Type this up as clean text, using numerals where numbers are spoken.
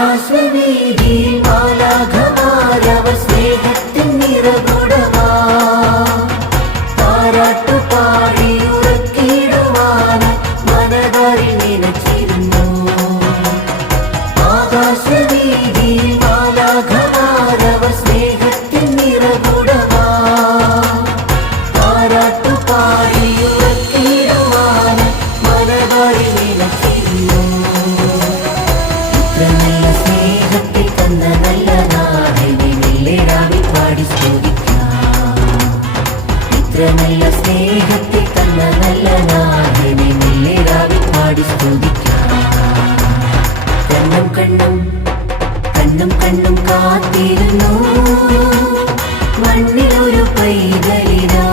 ആകാശവീതിയിൽ മാലാഖമാരവർ സ്നേഹത്തിൻ നിറകുടമാ താരാട്ടുപാടി ഉറക്കിടുവാൻ മനതാരിൽ നിനച്ചിരുന്നു. ആകാശവീതിയിൽ മാലാഖമാരവർ സ്നേഹത്തിൻ നിറകുടമാ താരാട്ടുപാടി ഉറക്കിടുവാൻ മനതാരിൽ നിനച്ചിരുന്നു. നല്ല സ്നേഹത്തിൽ തന്ന നല്ല നാഥനെ മെല്ലെടാവിൽ പാടി സ്തുതിക്കാം. ഇത്ര നല്ല സ്നേഹത്തിൽ തന്ന നല്ല നാഥനെ മെല്ലെടാവിൽ പാടി സ്തുതിക്കാം. കണ്ണും കണ്ണും കണ്ണും കണ്ണും കാത്തിരുന്നു മണ്ണിലൊരു പൈതലിനാ.